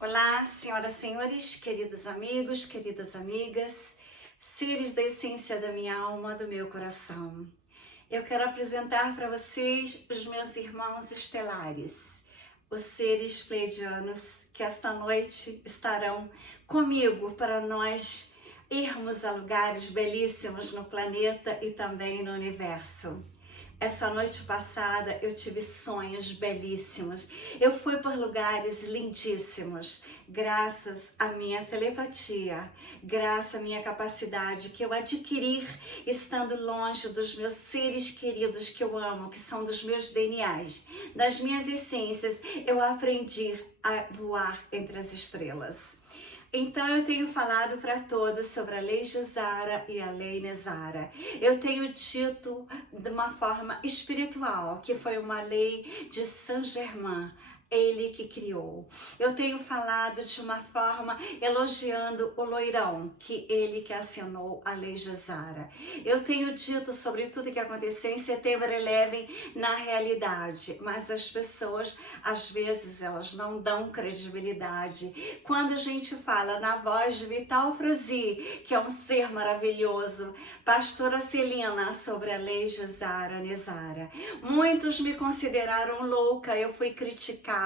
Olá, senhoras e senhores, queridos amigos, queridas amigas, seres da essência da minha alma, do meu coração. Eu quero apresentar para vocês os meus irmãos estelares, os seres pleiadianos que esta noite estarão comigo para nós irmos a lugares belíssimos no planeta e também no universo. Essa noite passada eu tive sonhos belíssimos. Eu fui por lugares lindíssimos, graças à minha telepatia, graças à minha capacidade que eu adquiri estando longe dos meus seres queridos que eu amo, que são dos meus DNAs, das minhas essências. Eu aprendi a voar entre as estrelas. Então eu tenho falado para todos sobre a Lei Jezara e a Lei Nezara. Eu tenho dito de uma forma espiritual, que foi uma lei de Saint-Germain, ele que criou. Eu tenho falado de uma forma elogiando o loirão, que ele que assinou a Lei Jezara. Eu tenho dito sobre tudo que aconteceu em setembro 11 na realidade, mas as pessoas, às vezes, elas não dão credibilidade. Quando a gente fala na voz de Vital Frozi, que é um ser maravilhoso, pastora Celina, sobre a Lei Jezara Nezara, muitos me consideraram louca, eu fui criticada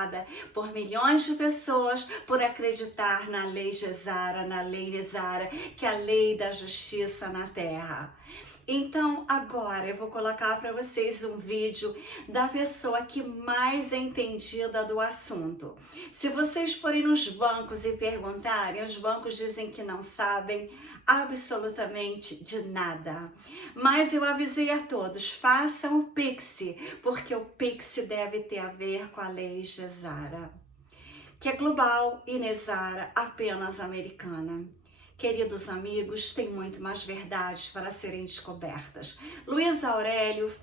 por milhões de pessoas por acreditar na Lei Jezara, na Lei Nezara, que é a lei da justiça na Terra. Então agora eu vou colocar para vocês um vídeo da pessoa que mais é entendida do assunto. Se vocês forem nos bancos e perguntarem, os bancos dizem que não sabem absolutamente de nada. Mas eu avisei a todos, façam o Pix, porque o Pix deve ter a ver com a Lei Jezara, que é global, e Nezara apenas americana. Queridos amigos, tem muito mais verdades para serem descobertas. Luiz Aurélio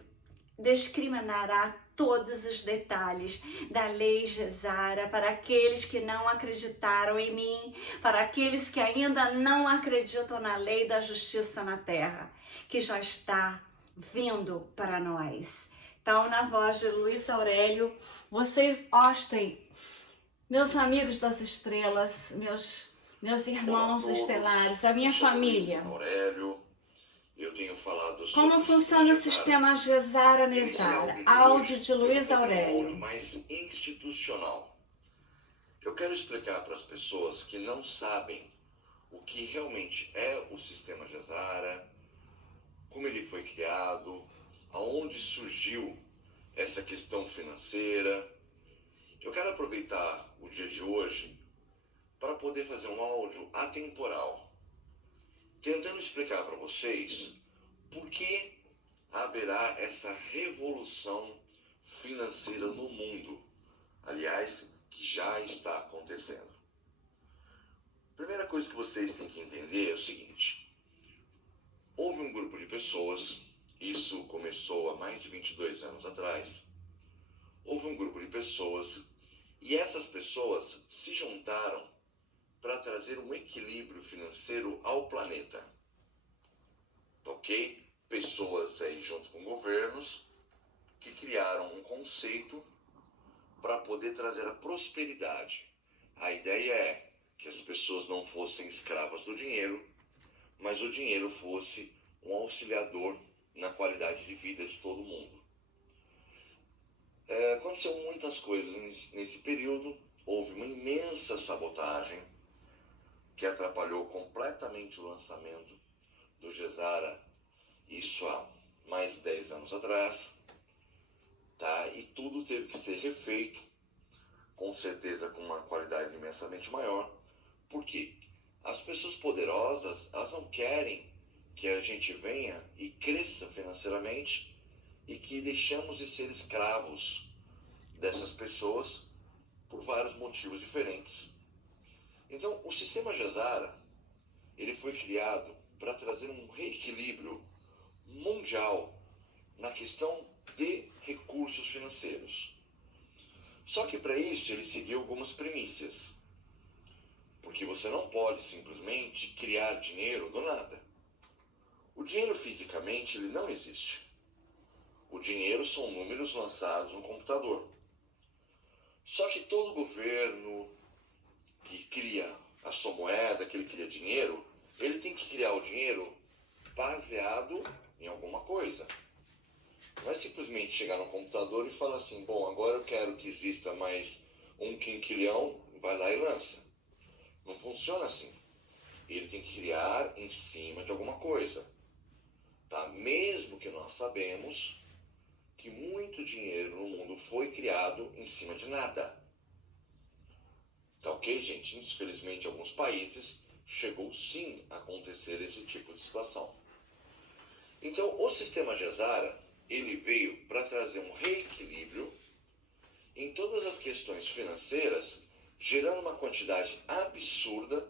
discriminará todos os detalhes da Lei Jezara para aqueles que não acreditaram em mim, para aqueles que ainda não acreditam na lei da justiça na terra, que já está vindo para nós. Então, na voz de Luiz Aurélio, vocês gostem, meus amigos das estrelas, meus irmãos estelares, a minha família. Aurélio, eu tenho falado sobre como funciona o sistema Jezara Nezara? Áudio de Luiz Aurélio. Um áudio mais institucional. Eu quero explicar para as pessoas que não sabem o que realmente é o sistema Jezara, como ele foi criado, aonde surgiu essa questão financeira. Eu quero aproveitar o dia de hoje para poder fazer um áudio atemporal, tentando explicar para vocês por que haverá essa revolução financeira no mundo, aliás, que já está acontecendo. Primeira coisa que vocês têm que entender é o seguinte: houve um grupo de pessoas, isso começou há mais de 22 anos atrás, houve um grupo de pessoas e essas pessoas se juntaram para trazer um equilíbrio financeiro ao planeta. Ok? Pessoas aí junto com governos que criaram um conceito para poder trazer a prosperidade. A ideia é que as pessoas não fossem escravas do dinheiro, mas o dinheiro fosse um auxiliador na qualidade de vida de todo mundo. Aconteceu muitas coisas nesse período, houve uma imensa sabotagem que atrapalhou completamente o lançamento do Jezara, isso há mais de 10 anos atrás, tá? E tudo teve que ser refeito, com certeza com uma qualidade imensamente maior. Por quê? As pessoas poderosas, elas não querem que a gente venha e cresça financeiramente e que deixamos de ser escravos dessas pessoas por vários motivos diferentes. Então, o sistema Jezara, ele foi criado para trazer um reequilíbrio mundial na questão de recursos financeiros. Só que para isso ele seguiu algumas premissas, porque você não pode simplesmente criar dinheiro do nada. O dinheiro fisicamente ele não existe. O dinheiro são números lançados no computador. Só que todo governo, a sua moeda, que ele cria dinheiro, ele tem que criar o dinheiro baseado em alguma coisa. Não é simplesmente chegar no computador e falar assim, bom, agora eu quero que exista mais um quinquilhão, vai lá e lança. Não funciona assim. Ele tem que criar em cima de alguma coisa. Tá? Mesmo que nós sabemos que muito dinheiro no mundo foi criado em cima de nada. Tá ok, gente? Infelizmente, em alguns países chegou sim a acontecer esse tipo de situação. Então, o sistema Jezara, ele veio para trazer um reequilíbrio em todas as questões financeiras, gerando uma quantidade absurda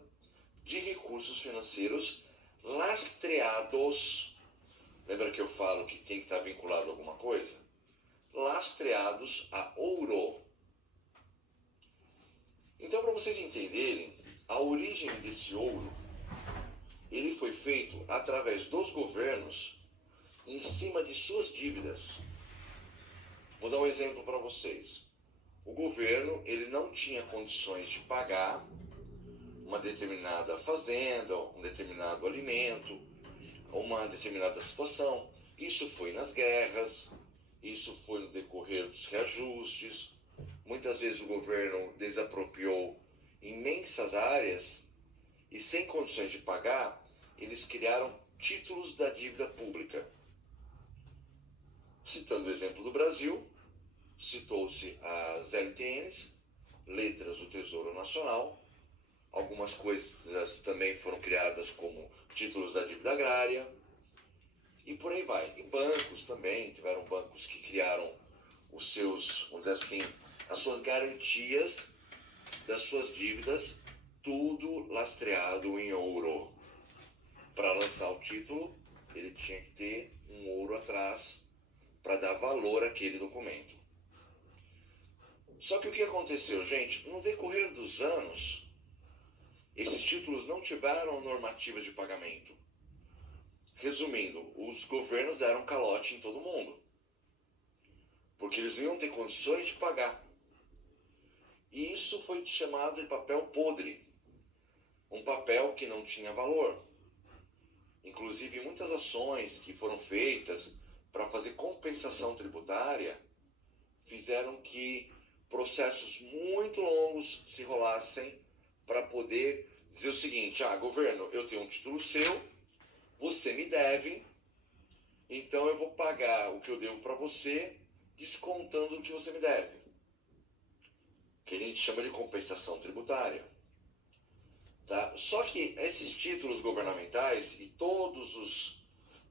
de recursos financeiros lastreados. Lembra que eu falo que tem que estar vinculado a alguma coisa? Lastreados a ouro. Então, para vocês entenderem, a origem desse ouro, ele foi feito através dos governos em cima de suas dívidas. Vou dar um exemplo para vocês. O governo, ele não tinha condições de pagar uma determinada fazenda, um determinado alimento, uma determinada situação. Isso foi nas guerras, isso foi no decorrer dos reajustes. Muitas vezes o governo desapropriou imensas áreas e, sem condições de pagar, eles criaram títulos da dívida pública. Citando o exemplo do Brasil, citou-se as LTNs, letras do Tesouro Nacional. Algumas coisas também foram criadas como títulos da dívida agrária. E por aí vai. E bancos também, tiveram bancos que criaram os seus, vamos dizer assim, as suas garantias das suas dívidas, tudo lastreado em ouro. Para lançar o título, ele tinha que ter um ouro atrás para dar valor àquele documento. Só que o que aconteceu, gente? No decorrer dos anos, esses títulos não tiveram normativas de pagamento. Resumindo, os governos deram calote em todo mundo, porque eles não iam ter condições de pagar. E isso foi chamado de papel podre, um papel que não tinha valor. Inclusive, muitas ações que foram feitas para fazer compensação tributária fizeram que processos muito longos se rolassem para poder dizer o seguinte: governo, eu tenho um título seu, você me deve, então eu vou pagar o que eu devo para você, descontando o que você me deve. Que a gente chama de compensação tributária. Tá? Só que esses títulos governamentais, e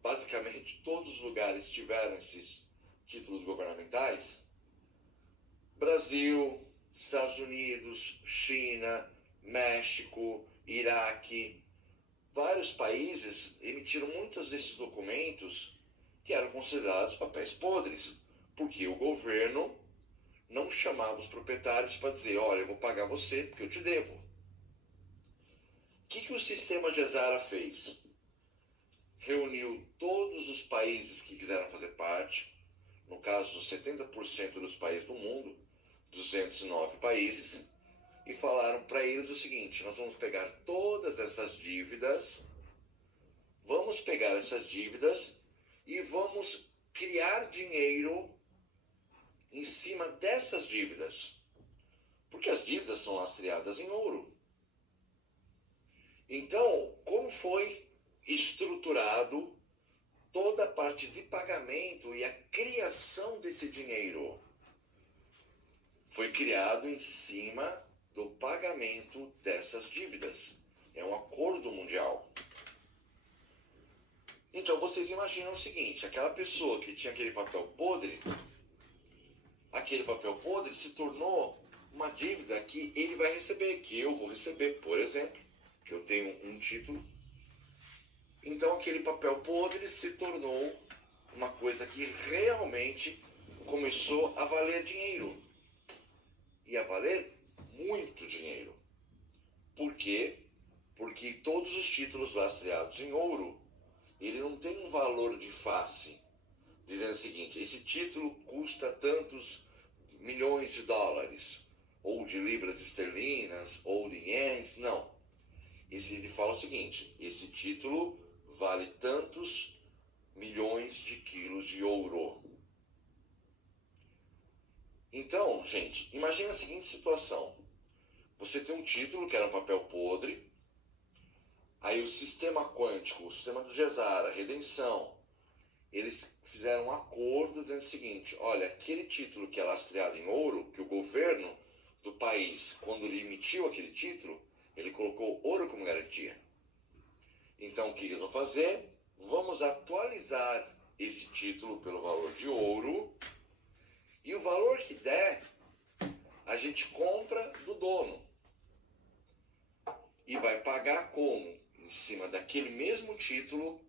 basicamente todos os lugares tiveram esses títulos governamentais, Brasil, Estados Unidos, China, México, Iraque, vários países emitiram muitos desses documentos que eram considerados papéis podres, porque o governo não chamava os proprietários para dizer: olha, eu vou pagar você porque eu te devo. O que o sistema Jezara fez? Reuniu todos os países que quiseram fazer parte, no caso, 70% dos países do mundo, 209 países, e falaram para eles o seguinte: nós vamos pegar todas essas dívidas, e vamos criar dinheiro em cima dessas dívidas, porque as dívidas são lastreadas em ouro. Então, como foi estruturado toda a parte de pagamento e a criação desse dinheiro? Foi criado em cima do pagamento dessas dívidas. É um acordo mundial. Então, vocês imaginam o seguinte: aquela pessoa que tinha aquele papel podre se tornou uma dívida que ele vai receber, que eu vou receber, por exemplo, que eu tenho um título. Então, aquele papel podre se tornou uma coisa que realmente começou a valer dinheiro. E a valer muito dinheiro. Por quê? Porque todos os títulos lastreados em ouro, ele não tem um valor de face, dizendo o seguinte: esse título custa tantos milhões de dólares, ou de libras esterlinas, ou de ienes. Não. Ele fala o seguinte: esse título vale tantos milhões de quilos de ouro. Então, gente, imagina a seguinte situação. Você tem um título que era um papel podre, aí o sistema quântico, o sistema do Gesara, Redenção, eles fizeram um acordo dizendo o seguinte: olha, aquele título que é lastreado em ouro, que o governo do país, quando ele emitiu aquele título, ele colocou ouro como garantia. Então, o que eles vão fazer? Vamos atualizar esse título pelo valor de ouro, e o valor que der, a gente compra do dono. E vai pagar como? Em cima daquele mesmo título,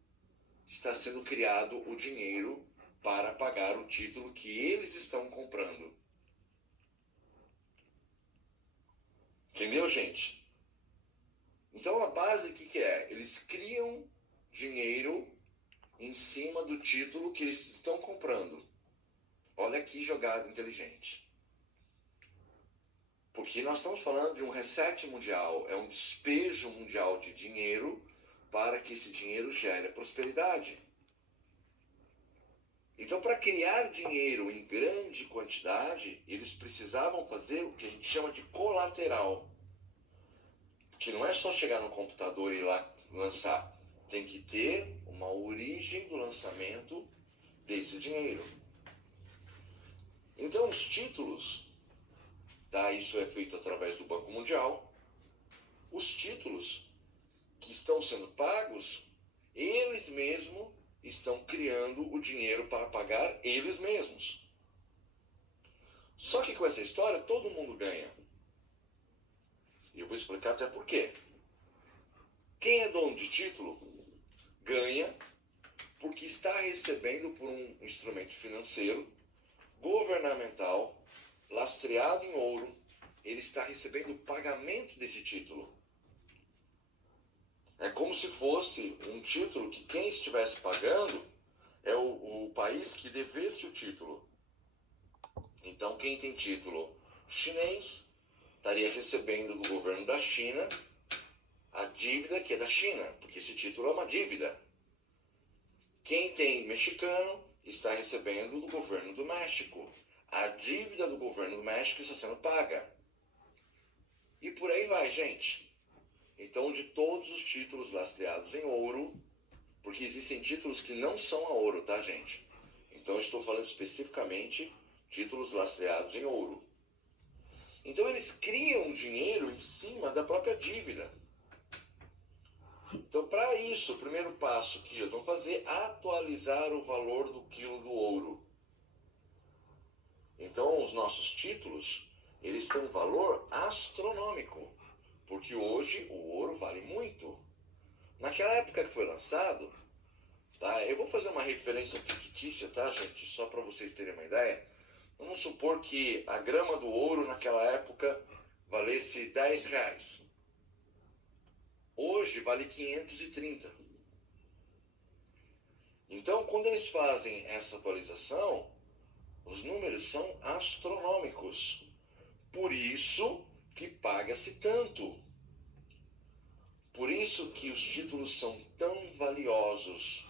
está sendo criado o dinheiro para pagar o título que eles estão comprando. Entendeu, gente? Então a base, o que é? Eles criam dinheiro em cima do título que eles estão comprando. Olha que jogada inteligente. Porque nós estamos falando de um reset mundial, é um despejo mundial de dinheiro para que esse dinheiro gere prosperidade. Então, para criar dinheiro em grande quantidade, eles precisavam fazer o que a gente chama de colateral. Que não é só chegar no computador e ir lá lançar. Tem que ter uma origem do lançamento desse dinheiro. Então, os títulos, tá? Isso é feito através do Banco Mundial. Os títulos que estão sendo pagos, eles mesmos estão criando o dinheiro para pagar eles mesmos. Só que com essa história, todo mundo ganha. E eu vou explicar até por quê. Quem é dono de título ganha porque está recebendo por um instrumento financeiro, governamental, lastreado em ouro, ele está recebendo o pagamento desse título. É como se fosse um título que quem estivesse pagando é o país que devesse o título. Então, quem tem título chinês estaria recebendo do governo da China a dívida que é da China, porque esse título é uma dívida. Quem tem mexicano está recebendo do governo do México. A dívida do governo do México está sendo paga. E por aí vai, gente. Então, de todos os títulos lastreados em ouro, porque existem títulos que não são a ouro, tá, gente? Então, eu estou falando especificamente títulos lastreados em ouro. Então, eles criam dinheiro em cima da própria dívida. Então, para isso, o primeiro passo que eles vão fazer é atualizar o valor do quilo do ouro. Então, os nossos títulos, eles têm um valor astronômico, porque hoje o ouro vale muito. Naquela época que foi lançado, tá? Eu vou fazer uma referência fictícia, tá, gente? Só para vocês terem uma ideia. Vamos supor que a grama do ouro naquela época valesse R$10. Hoje vale 530. Então, quando eles fazem essa atualização, os números são astronômicos. Por isso que paga-se tanto. Por isso que os títulos são tão valiosos.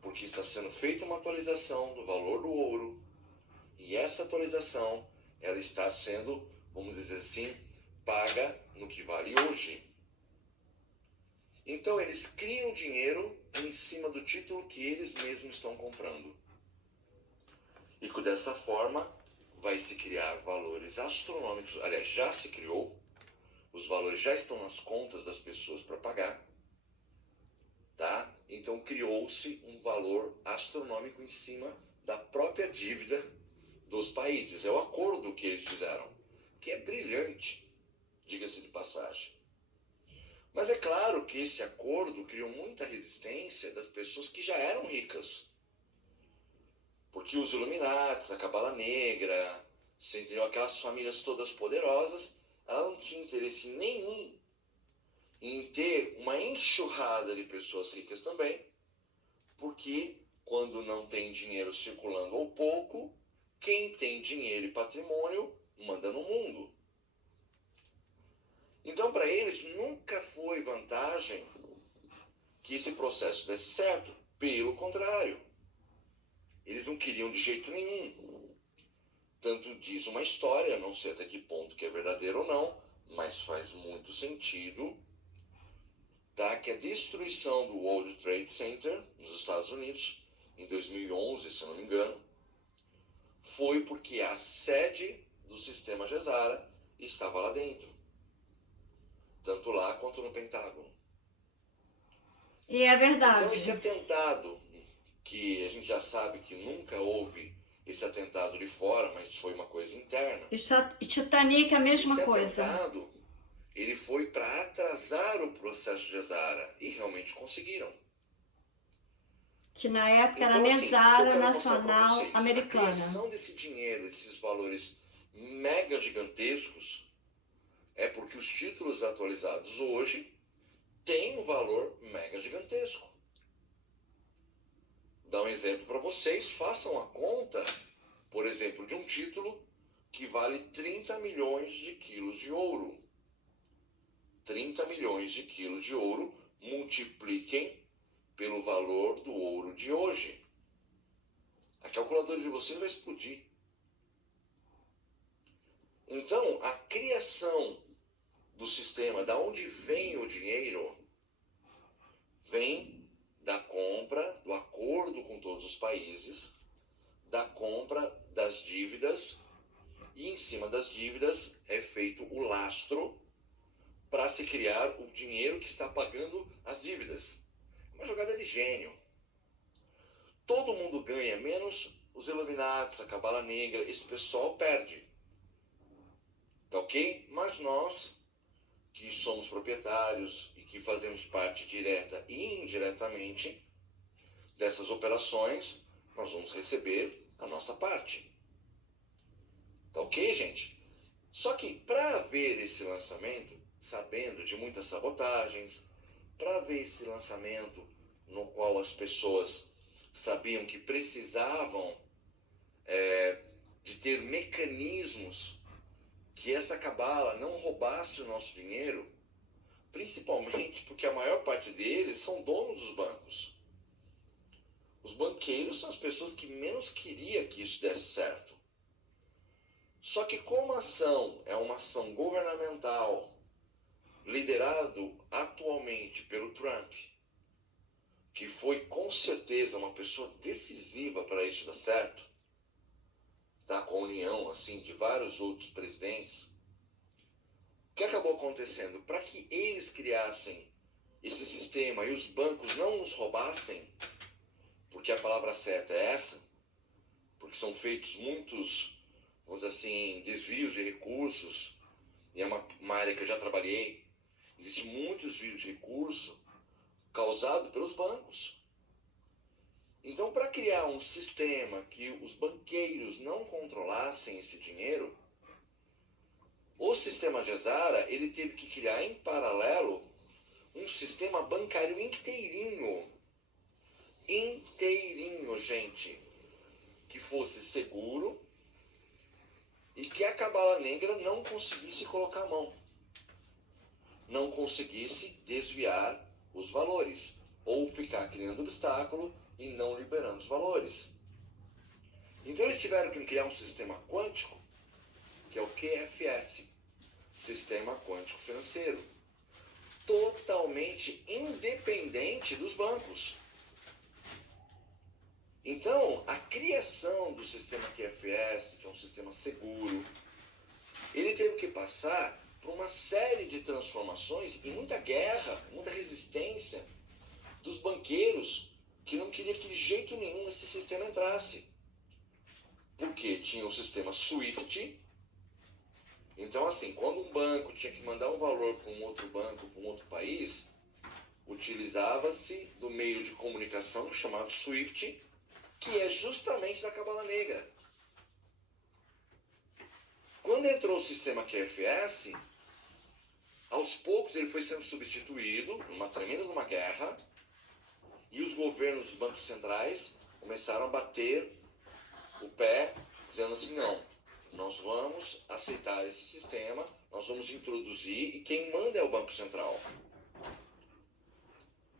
Porque está sendo feita uma atualização do valor do ouro. E essa atualização, ela está sendo, vamos dizer assim, paga no que vale hoje. Então, eles criam dinheiro em cima do título que eles mesmos estão comprando. E desta forma, vai se criar valores astronômicos. Aliás, já se criou. Os valores já estão nas contas das pessoas para pagar. Tá? Então, criou-se um valor astronômico em cima da própria dívida dos países. É o acordo que eles fizeram, que é brilhante, diga-se de passagem. Mas é claro que esse acordo criou muita resistência das pessoas que já eram ricas. Porque os Illuminatis, a Cabala Negra, você entendeu? Aquelas famílias todas poderosas, ela não tinha interesse nenhum em ter uma enxurrada de pessoas ricas também, porque quando não tem dinheiro circulando ou pouco, quem tem dinheiro e patrimônio manda no mundo. Então, para para eles nunca foi vantagem que esse processo desse certo. Pelo contrário, eles não queriam de jeito nenhum. Tanto diz uma história, não sei até que ponto que é verdadeiro ou não, mas faz muito sentido, tá? Que a destruição do World Trade Center nos Estados Unidos, em 2011, se eu não me engano, foi porque a sede do sistema Gesara estava lá dentro. Tanto lá quanto no Pentágono. E é verdade. Então esse atentado, que a gente já sabe que nunca houve esse atentado de fora, mas foi uma coisa interna. E Titanic é a mesma esse coisa. Atentado, ele foi para atrasar o processo de Gesara, e realmente conseguiram. Que na época Então, era assim, Mesara eu quero mostrar pra Nacional vocês, Americana. A criação desse dinheiro, desses valores mega gigantescos, é porque os títulos atualizados hoje têm um valor mega gigantesco. Dá um exemplo para vocês, façam a conta, por exemplo, de um título que vale 30 milhões de quilos de ouro. 30 milhões de quilos de ouro, multipliquem pelo valor do ouro de hoje. A calculadora de vocês vai explodir. Então, a criação do sistema, da onde vem o dinheiro, vem da compra, do acordo com todos os países, da compra das dívidas, e em cima das dívidas é feito o lastro para se criar o dinheiro que está pagando as dívidas. Uma jogada de gênio. Todo mundo ganha, menos os Illuminatis, a Cabala Negra, esse pessoal perde. Tá ok? Mas nós, que somos proprietários e que fazemos parte direta e indiretamente dessas operações, nós vamos receber a nossa parte. Tá ok, gente? Só que para haver esse lançamento, sabendo de muitas sabotagens, para haver esse lançamento no qual as pessoas sabiam que precisavam de ter mecanismos que essa cabala não roubasse o nosso dinheiro, principalmente porque a maior parte deles são donos dos bancos. Os banqueiros são as pessoas que menos queriam que isso desse certo. Só que como a ação é uma ação governamental, liderado atualmente pelo Trump, que foi com certeza uma pessoa decisiva para isso dar certo, tá? Com a união assim, de vários outros presidentes, o que acabou acontecendo? Para que eles criassem esse sistema e os bancos não nos roubassem, porque a palavra certa é essa, porque são feitos muitos, vamos dizer assim, desvios de recursos, e é uma área que eu já trabalhei, existe muitos desvios de recurso causado pelos bancos. Então, para criar um sistema que os banqueiros não controlassem esse dinheiro, o sistema Gesara, ele teve que criar em paralelo um sistema bancário inteirinho, gente, que fosse seguro e que a Cabala Negra não conseguisse colocar a mão, não conseguisse desviar os valores, ou ficar criando obstáculo e não liberando os valores. Então eles tiveram que criar um sistema quântico, que é o QFS, Sistema Quântico Financeiro, totalmente independente dos bancos. Então, a criação do sistema QFS, que é um sistema seguro, ele teve que passar por uma série de transformações e muita guerra, muita resistência dos banqueiros que não queriam que de jeito nenhum esse sistema entrasse. Porque tinha o sistema SWIFT. Então, assim, quando um banco tinha que mandar um valor para um outro banco, para um outro país, utilizava-se do meio de comunicação chamado SWIFT, que é justamente da Cabala Negra. Quando entrou o sistema QFS, aos poucos ele foi sendo substituído, numa tremenda uma guerra, e os governos dos bancos centrais começaram a bater o pé, dizendo assim, não, nós vamos aceitar esse sistema, nós vamos introduzir, e quem manda é o Banco Central.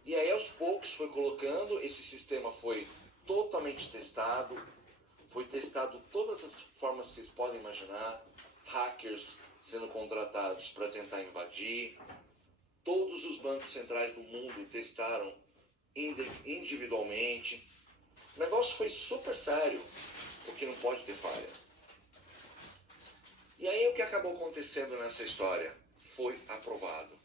E aí, aos poucos, foi colocando, esse sistema foi totalmente testado, foi testado todas as formas que vocês podem imaginar, hackers sendo contratados para tentar invadir, todos os bancos centrais do mundo testaram individualmente. O negócio foi super sério, porque não pode ter falha. E aí o que acabou acontecendo nessa história? Foi aprovado.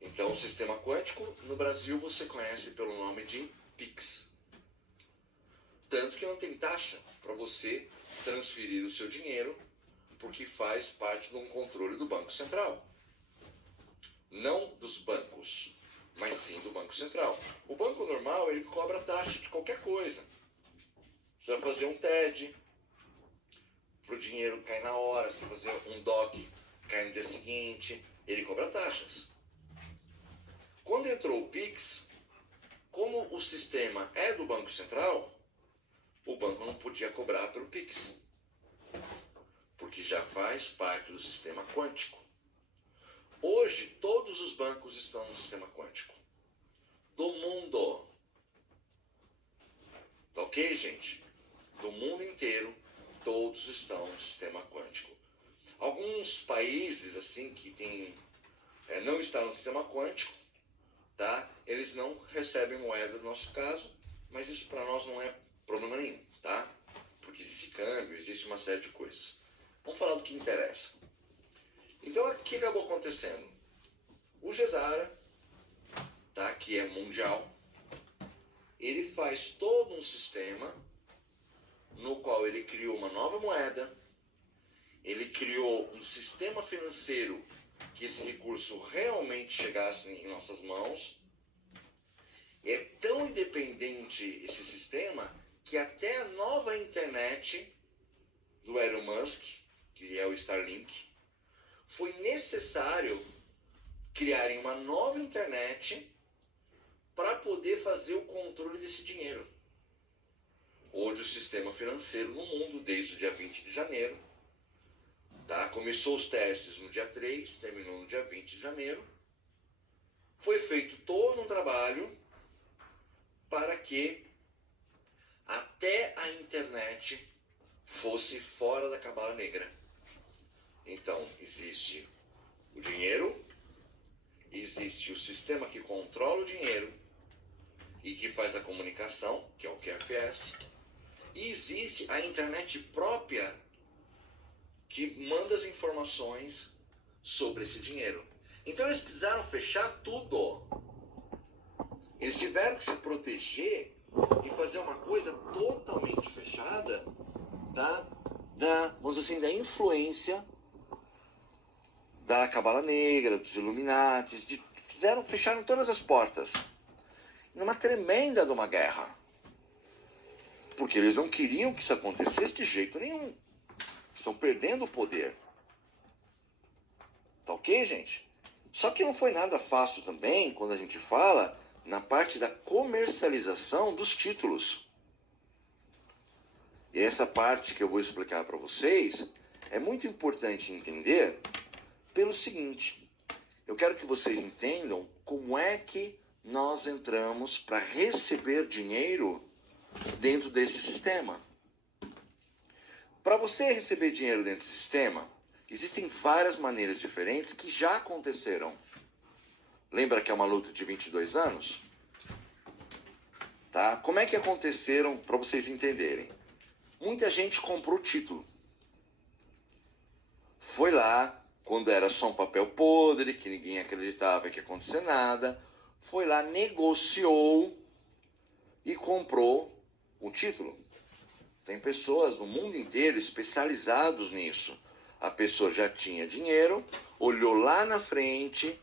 Então o sistema quântico, no Brasil, você conhece pelo nome de Pix. Tanto que não tem taxa para você transferir o seu dinheiro, porque faz parte de um controle do Banco Central. Não dos bancos, mas sim do Banco Central. O banco normal, ele cobra taxa de qualquer coisa. Você vai fazer um TED, para o dinheiro cair na hora. Você vai fazer um DOC, cai no dia seguinte, ele cobra taxas. Quando entrou o Pix, como o sistema é do Banco Central, o banco não podia cobrar pelo Pix, porque já faz parte do sistema quântico. Hoje, todos os bancos estão no sistema quântico. Do mundo. Tá ok, gente? Do mundo inteiro, todos estão no sistema quântico. Alguns países, assim, que não estão no sistema quântico, tá? Eles não recebem moeda no nosso caso, mas isso para nós não é problema nenhum, tá? Porque existe câmbio, existe uma série de coisas. Vamos falar do que interessa. Então, o que acabou acontecendo? O Gesara, tá, que é mundial, ele faz todo um sistema no qual ele criou uma nova moeda, ele criou um sistema financeiro que esse recurso realmente chegasse em nossas mãos. É tão independente esse sistema que até a nova internet do Elon Musk, que é o Starlink, foi necessário criarem uma nova internet para poder fazer o controle desse dinheiro. Hoje o sistema financeiro no mundo, desde o dia 20 de janeiro, tá? Começou os testes no dia 3, terminou no dia 20 de janeiro. Foi feito todo um trabalho para que até a internet fosse fora da cabala negra. Então, existe o dinheiro, existe o sistema que controla o dinheiro e que faz a comunicação, que é o QFS, e existe a internet própria que manda as informações sobre esse dinheiro. Então eles precisaram fechar tudo. Eles tiveram que se proteger e fazer uma coisa totalmente fechada, tá? Vamos dizer assim, da influência da Cabala Negra, dos Illuminatis, fecharam todas as portas. Numa tremenda de uma guerra. Porque eles não queriam que isso acontecesse de jeito nenhum. Estão perdendo o poder. Tá ok, gente? Só que não foi nada fácil também quando a gente fala na parte da comercialização dos títulos. E essa parte que eu vou explicar para vocês é muito importante entender pelo seguinte. Eu quero que vocês entendam como é que nós entramos para receber dinheiro dentro desse sistema. Para você receber dinheiro dentro desse sistema, existem várias maneiras diferentes que já aconteceram. Lembra que é uma luta de 22 anos? Tá? Como é que aconteceram, para vocês entenderem? Muita gente comprou título. Foi lá, quando era só um papel podre, que ninguém acreditava que ia acontecer nada, foi lá, negociou e comprou o título. Tem pessoas no mundo inteiro especializadas nisso. A pessoa já tinha dinheiro, olhou lá na frente,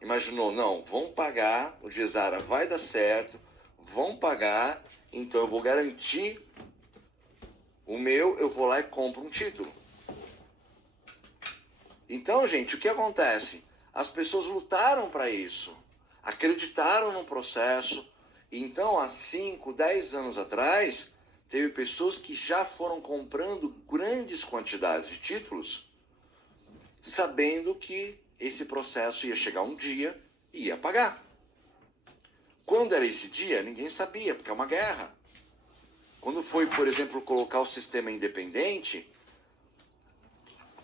imaginou, não, vão pagar, o Gesara vai dar certo, vão pagar, então eu vou garantir o meu, eu vou lá e compro um título. Então, gente, o que acontece? As pessoas lutaram para isso, acreditaram no processo. Então, há 5, 10 anos atrás, teve pessoas que já foram comprando grandes quantidades de títulos sabendo que esse processo ia chegar um dia e ia pagar. Quando era esse dia, ninguém sabia, porque é uma guerra. Quando foi, por exemplo, colocar o sistema independente,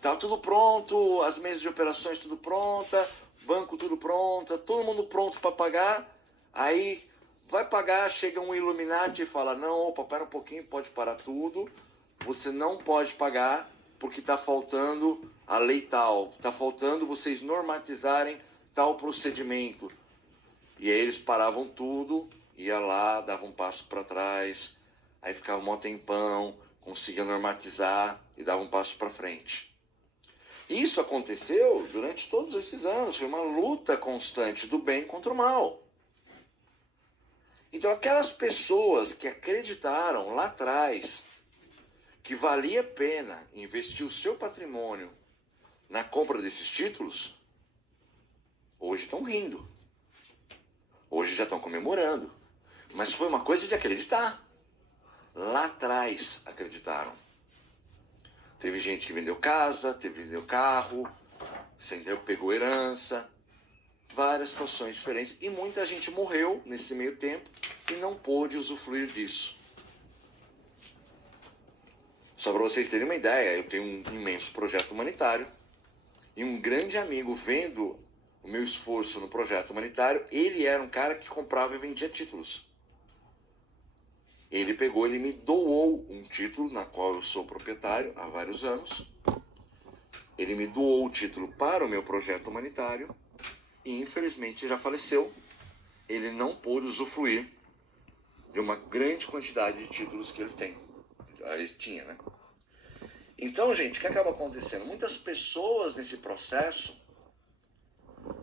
tá tudo pronto, as mesas de operações tudo pronta, banco tudo pronta, todo mundo pronto para pagar. Aí vai pagar, chega um Illuminati e fala: não, opa, para um pouquinho, pode parar tudo. Você não pode pagar porque está faltando a lei tal, está faltando vocês normatizarem tal procedimento. E aí eles paravam tudo, ia lá, davam um passo para trás, aí ficava um tempão, conseguia normatizar e dava um passo para frente. Isso aconteceu durante todos esses anos, foi uma luta constante do bem contra o mal. Então aquelas pessoas que acreditaram lá atrás que valia a pena investir o seu patrimônio na compra desses títulos, hoje estão rindo. Hoje já estão comemorando. Mas foi uma coisa de acreditar. Lá atrás acreditaram. Teve gente que vendeu casa, teve que vendeu carro, pegou herança, várias situações diferentes. E muita gente morreu nesse meio tempo e não pôde usufruir disso. Só para vocês terem uma ideia, eu tenho um imenso projeto humanitário e um grande amigo, vendo o meu esforço no projeto humanitário, ele era um cara que comprava e vendia títulos. Ele me doou um título, na qual eu sou proprietário há vários anos. Ele me doou o título para o meu projeto humanitário e infelizmente já faleceu. Ele não pôde usufruir de uma grande quantidade de títulos que ele tem. Ele tinha, né? Então, gente, o que acaba acontecendo? Muitas pessoas nesse processo,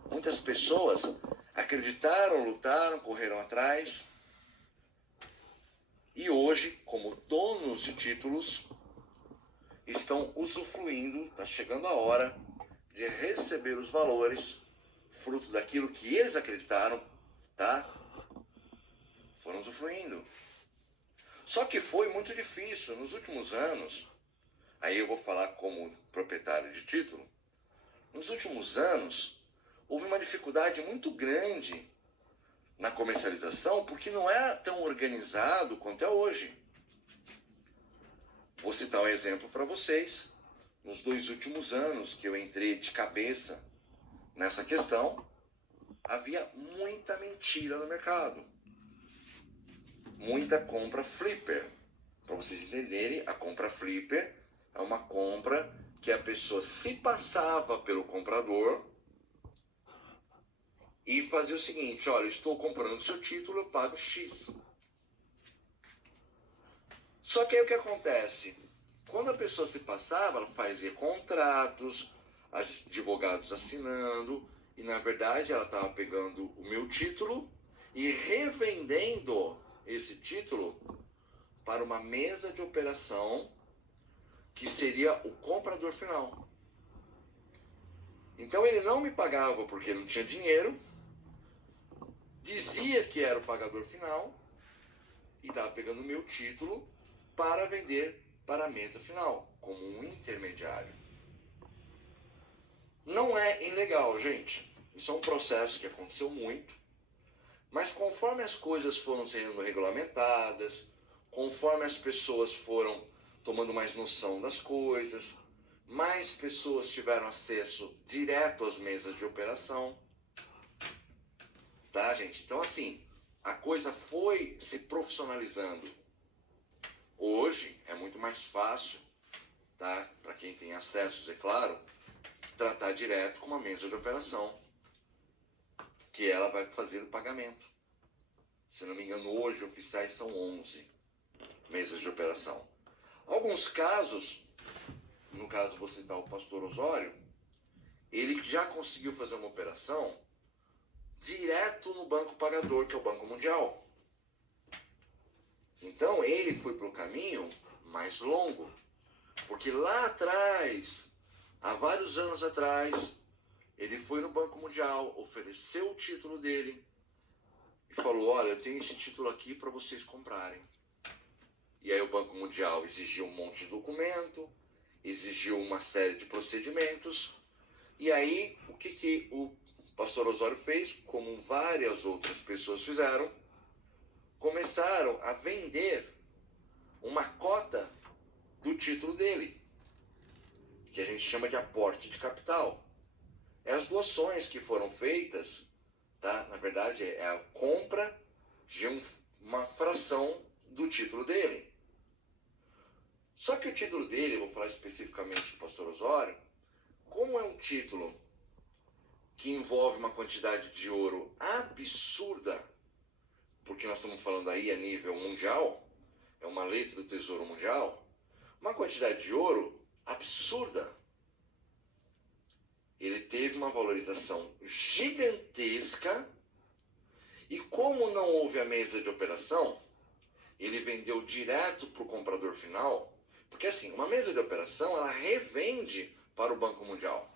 muitas pessoas acreditaram, lutaram, correram atrás. E hoje, como donos de títulos, estão usufruindo, está chegando a hora de receber os valores, fruto daquilo que eles acreditaram, tá? Foram usufruindo. Só que foi muito difícil. Nos últimos anos, aí eu vou falar como proprietário de título, nos últimos anos, houve uma dificuldade muito grande na comercialização, porque não era tão organizado quanto é hoje. Vou citar um exemplo para vocês. Nos 2 últimos anos que eu entrei de cabeça nessa questão, havia muita mentira no mercado. Muita compra flipper. Para vocês entenderem, a compra flipper é uma compra que a pessoa se passava pelo comprador e fazia o seguinte: olha, estou comprando seu título, eu pago X. Só que aí o que acontece? Quando a pessoa se passava, ela fazia contratos, advogados assinando, e na verdade ela estava pegando o meu título e revendendo esse título para uma mesa de operação que seria o comprador final. Então ele não me pagava porque não tinha dinheiro, dizia que era o pagador final e estava pegando o meu título para vender para a mesa final, como um intermediário. Não é ilegal, gente. Isso é um processo que aconteceu muito, mas conforme as coisas foram sendo regulamentadas, conforme as pessoas foram tomando mais noção das coisas, mais pessoas tiveram acesso direto às mesas de operação. Tá, gente? Então, assim, a coisa foi se profissionalizando. Hoje é muito mais fácil, tá? Para quem tem acessos, é claro, tratar direto com uma mesa de operação, que ela vai fazer o pagamento. Se não me engano, hoje oficiais são 11 mesas de operação. Alguns casos, no caso vou citar o pastor Osório, ele já conseguiu fazer uma operação direto no banco pagador, que é o Banco Mundial. Então ele foi para o caminho mais longo, porque lá atrás, há vários anos atrás, ele foi no Banco Mundial, ofereceu o título dele e falou: olha, eu tenho esse título aqui para vocês comprarem. E aí o Banco Mundial exigiu um monte de documento, exigiu uma série de procedimentos, E aí, o que o pastor Osório fez, como várias outras pessoas fizeram, começaram a vender uma cota do título dele, que a gente chama de aporte de capital. É as doações que foram feitas, tá? Na verdade, é a compra de uma fração do título dele. Só que o título dele, eu vou falar especificamente do pastor Osório, como é um título que envolve uma quantidade de ouro absurda, porque nós estamos falando aí a nível mundial, é uma letra do Tesouro Mundial, uma quantidade de ouro absurda. Ele teve uma valorização gigantesca e como não houve a mesa de operação, ele vendeu direto para o comprador final, porque assim, uma mesa de operação, ela revende para o Banco Mundial.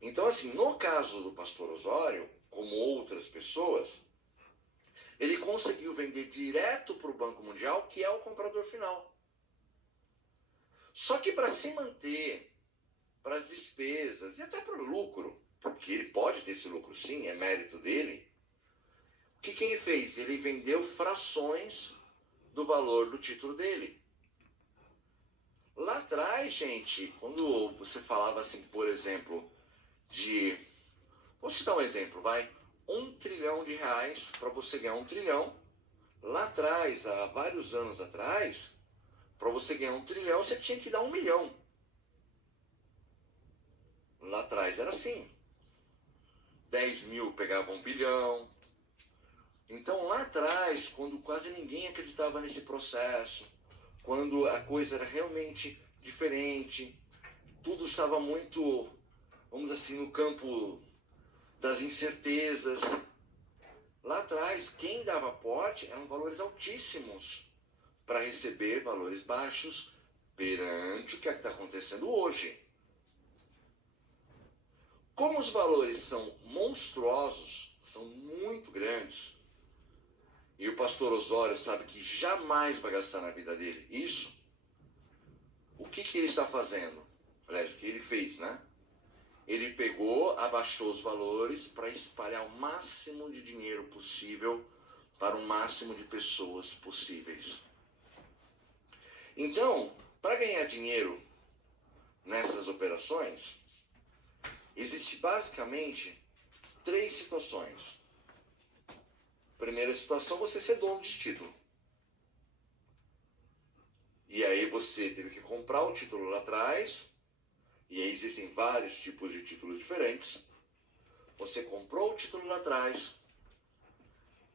Então assim, no caso do pastor Osório, como outras pessoas, ele conseguiu vender direto para o Banco Mundial, que é o comprador final. Só que para se manter, para as despesas e até para o lucro, porque ele pode ter esse lucro sim, é mérito dele, o que ele fez? Ele vendeu frações do valor do título dele. Lá atrás, gente, quando você falava assim, por exemplo, vou citar um exemplo, vai, R$1 trilhão, para você ganhar 1 trilhão, lá atrás, há vários anos atrás, para você ganhar 1 trilhão, você tinha que dar 1 milhão. Lá atrás era assim. 10 mil pegava 1 bilhão. Então lá atrás, quando quase ninguém acreditava nesse processo, quando a coisa era realmente diferente, tudo estava muito, vamos dizer assim, no campo das incertezas. Lá atrás, quem dava aporte eram valores altíssimos para receber valores baixos perante o que está acontecendo hoje. Como os valores são monstruosos, são muito grandes, e o pastor Osório sabe que jamais vai gastar na vida dele isso, o que ele está fazendo? Aliás, o que ele fez, né? Ele pegou, abaixou os valores para espalhar o máximo de dinheiro possível para o máximo de pessoas possíveis. Então, para ganhar dinheiro nessas operações, existe basicamente 3 situações. Primeira situação, você ser dono de título. E aí você teve que comprar o título lá atrás, e aí existem vários tipos de títulos diferentes. Você comprou o título lá atrás,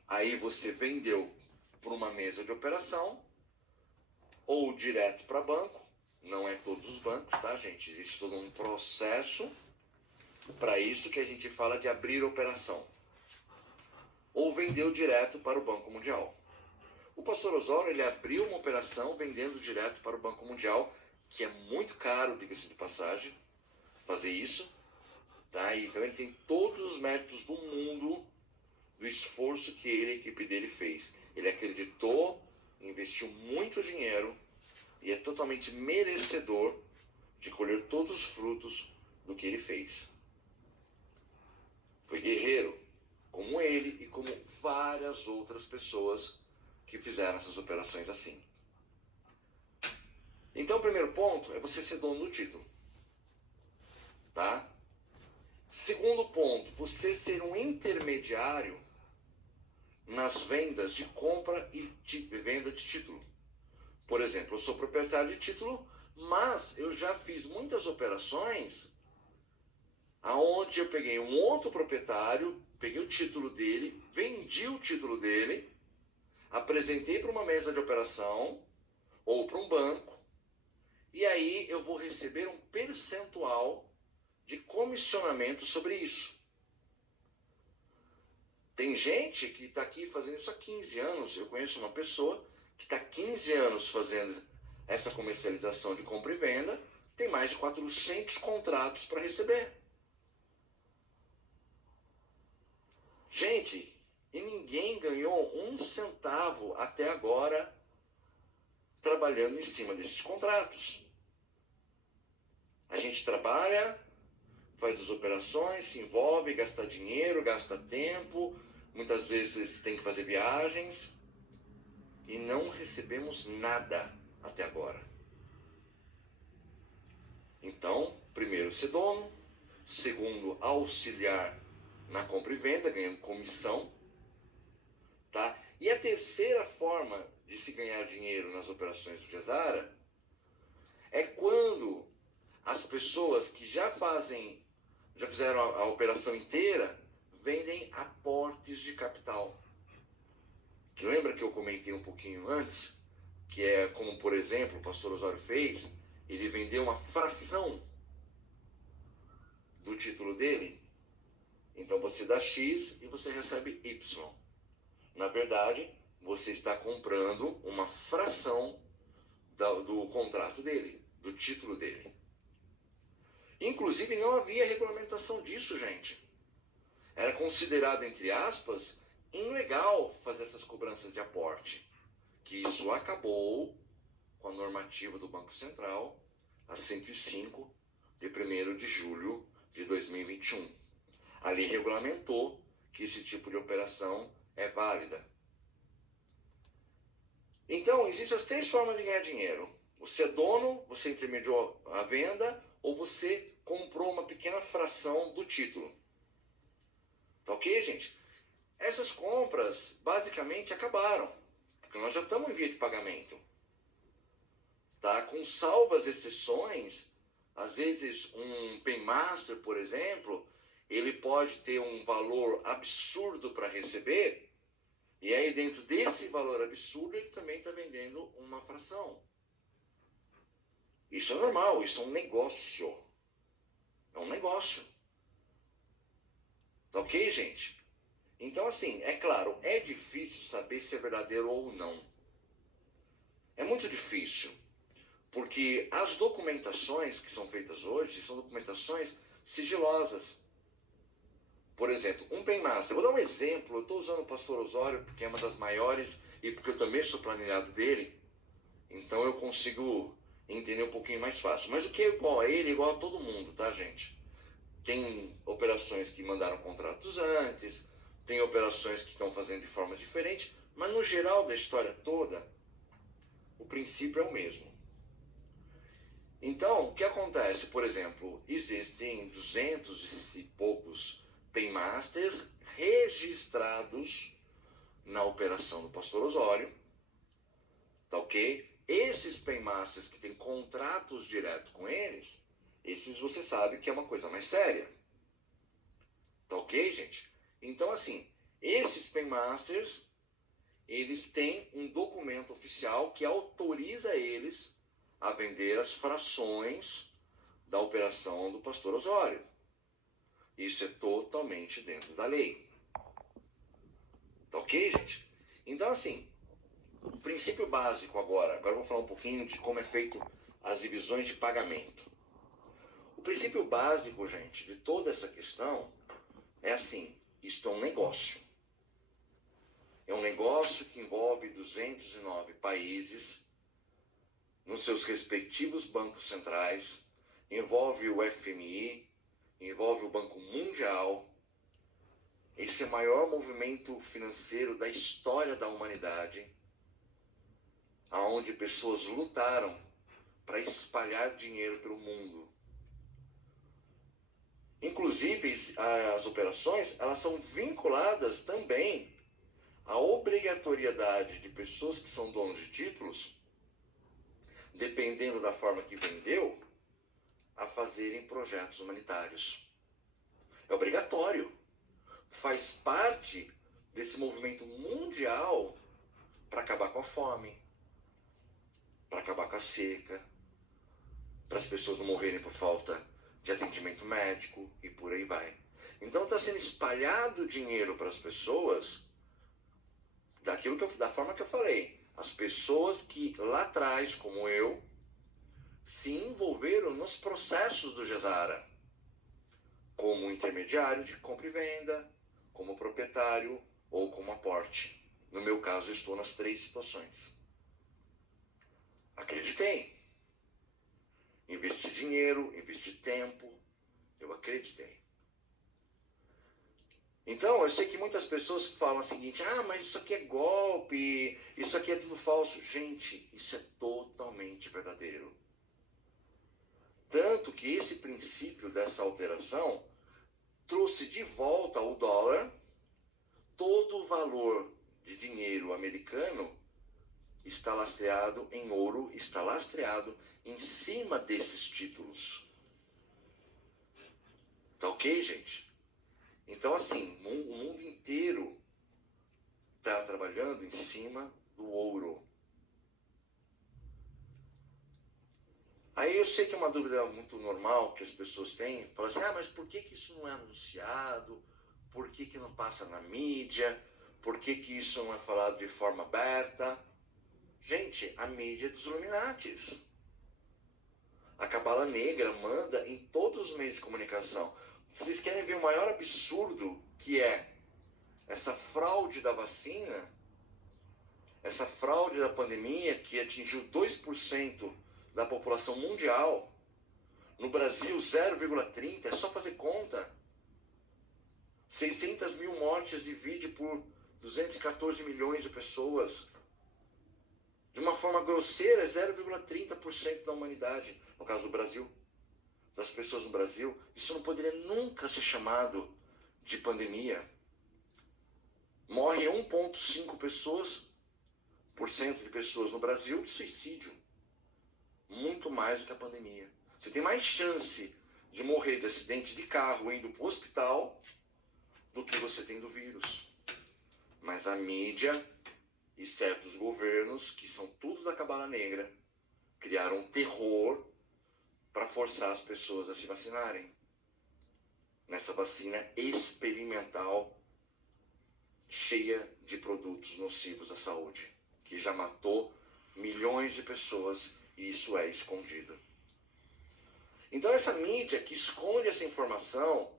aí você vendeu por uma mesa de operação, ou direto para banco. Não é todos os bancos, tá, gente? Existe todo um processo para isso que a gente fala de abrir operação. Ou vendeu direto para o Banco Mundial. O pastor Osório, ele abriu uma operação vendendo direto para o Banco Mundial, que é muito caro, diga-se de passagem, fazer isso. Tá? Então ele tem todos os méritos do mundo do esforço que ele e a equipe dele fez. Ele acreditou, investiu muito dinheiro e é totalmente merecedor de colher todos os frutos do que ele fez. Foi guerreiro, como ele e como várias outras pessoas que fizeram essas operações assim. Então o primeiro ponto é você ser dono do título. Tá? Segundo ponto, você ser um intermediário nas vendas de compra e venda de título. Por exemplo, eu sou proprietário de título, mas eu já fiz muitas operações aonde eu peguei um outro proprietário, peguei o título dele, vendi o título dele, apresentei para uma mesa de operação ou para um banco, e aí eu vou receber um percentual de comissionamento sobre isso. Tem gente que está aqui fazendo isso há 15 anos. Eu conheço uma pessoa que está 15 anos fazendo essa comercialização de compra e venda, tem mais de 400 contratos para receber. Gente, e ninguém ganhou 1 centavo até agora trabalhando em cima desses contratos. A gente trabalha, faz as operações, se envolve, gasta dinheiro, gasta tempo, muitas vezes tem que fazer viagens e não recebemos nada até agora. Então, primeiro, ser dono. Segundo, auxiliar na compra e venda, ganhando comissão. Tá? E a terceira forma de se ganhar dinheiro nas operações do Gesara é quando as pessoas que já fizeram a operação inteira, vendem aportes de capital. Que lembra que eu comentei um pouquinho antes? Que é como, por exemplo, o pastor Osório fez, ele vendeu uma fração do título dele. Então você dá X e você recebe Y. Na verdade, você está comprando uma fração do contrato dele, do título dele. Inclusive, não havia regulamentação disso, gente. Era considerado, entre aspas, ilegal fazer essas cobranças de aporte. Que isso acabou com a normativa do Banco Central, a 105, de 1º de julho de 2021. Ali regulamentou que esse tipo de operação é válida. Então, existem as 3 formas de ganhar dinheiro. Você é dono, você intermediou a venda, ou você comprou uma pequena fração do título. Tá ok, gente? Essas compras, basicamente, acabaram. Porque nós já estamos em via de pagamento. Tá? Com salvas exceções, às vezes um Paymaster, por exemplo, ele pode ter um valor absurdo para receber, e aí dentro desse valor absurdo ele também está vendendo uma fração. Isso é normal, isso é um negócio. É um negócio. Tá ok, gente? Então, assim, é claro, é difícil saber se é verdadeiro ou não. É muito difícil, porque as documentações que são feitas hoje são documentações sigilosas. Por exemplo, um Paymaster. Vou dar um exemplo. Eu estou usando o pastor Osório porque é uma das maiores e porque eu também sou planilhado dele. Então eu consigo entender um pouquinho mais fácil. Mas o que é igual a ele é igual a todo mundo, tá, gente? Tem operações que mandaram contratos antes, tem operações que estão fazendo de forma diferente, mas no geral da história toda, o princípio é o mesmo. Então, o que acontece? Por exemplo, existem 200 e poucos Paymasters registrados na operação do pastor Osório, tá ok? Esses Paymasters que têm contratos direto com eles, esses você sabe que é uma coisa mais séria, tá ok, gente? Então, assim, esses Paymasters, eles têm um documento oficial que autoriza eles a vender as frações da operação do pastor Osório. Isso é totalmente dentro da lei. Tá ok, gente? Então, assim, o princípio básico agora eu vou falar um pouquinho de como é feito as divisões de pagamento. O princípio básico, gente, de toda essa questão é assim, isto é um negócio. É um negócio que envolve 209 países nos seus respectivos bancos centrais, envolve o FMI, envolve o Banco Mundial. Esse é o maior movimento financeiro da história da humanidade, onde pessoas lutaram para espalhar dinheiro pelo mundo. Inclusive, as operações elas são vinculadas também à obrigatoriedade de pessoas que são donos de títulos, dependendo da forma que vendeu, a fazerem projetos humanitários. É obrigatório. Faz parte desse movimento mundial para acabar com a fome, para acabar com a seca, para as pessoas não morrerem por falta de atendimento médico e por aí vai. Então está sendo espalhado dinheiro para as pessoas da forma que eu falei. As pessoas que lá atrás, como eu, se envolveram nos processos do Gesara, como intermediário de compra e venda, como proprietário ou como aporte. No meu caso, estou nas 3 situações. Acreditei. Investi dinheiro, investi tempo, Eu acreditei. Então, eu sei que muitas pessoas falam o seguinte, mas isso aqui é golpe, isso aqui é tudo falso. Gente, isso é totalmente verdadeiro. Tanto que esse princípio dessa alteração trouxe de volta ao dólar. Todo o valor de dinheiro americano está lastreado em ouro, está lastreado em cima desses títulos. Tá ok, gente? Então, assim, o mundo inteiro está trabalhando em cima do ouro. Aí eu sei que é uma dúvida muito normal que as pessoas têm. Falam assim, mas por que isso não é anunciado? Por que não passa na mídia? Por que isso não é falado de forma aberta? Gente, a mídia é dos Illuminatis. A Cabala Negra manda em todos os meios de comunicação. Vocês querem ver o maior absurdo que é essa fraude da vacina? Essa fraude da pandemia que atingiu 2% da população mundial. No Brasil, 0,30%. É só fazer conta. 600 mil mortes divide por 214 milhões de pessoas. De uma forma grosseira, é 0,30% da humanidade. No caso do Brasil, das pessoas no Brasil. Isso não poderia nunca ser chamado de pandemia. Morre 1,5% de pessoas no Brasil de suicídio. Muito mais do que a pandemia. Você tem mais chance de morrer de acidente de carro indo para o hospital do que você tem do vírus. Mas a mídia e certos governos, que são tudo da Cabala Negra, criaram um terror para forçar as pessoas a se vacinarem. Nessa vacina experimental, cheia de produtos nocivos à saúde, que já matou milhões de pessoas e isso é escondido. Então essa mídia que esconde essa informação,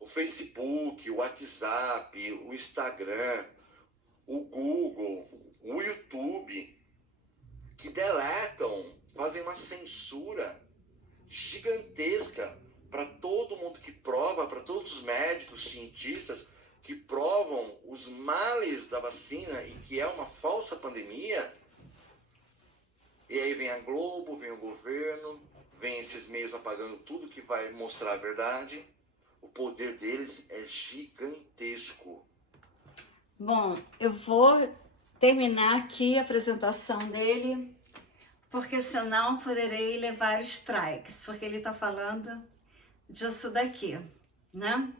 o Facebook, o WhatsApp, o Instagram, o Google, o YouTube, que deletam, fazem uma censura gigantesca para todo mundo que prova, para todos os médicos, cientistas que provam os males da vacina e que é uma falsa pandemia. E aí vem a Globo, vem o governo, vem esses meios apagando tudo que vai mostrar a verdade. O poder deles é gigantesco. Bom, eu vou terminar aqui a apresentação dele, porque senão poderei levar strikes, porque ele está falando disso daqui, né?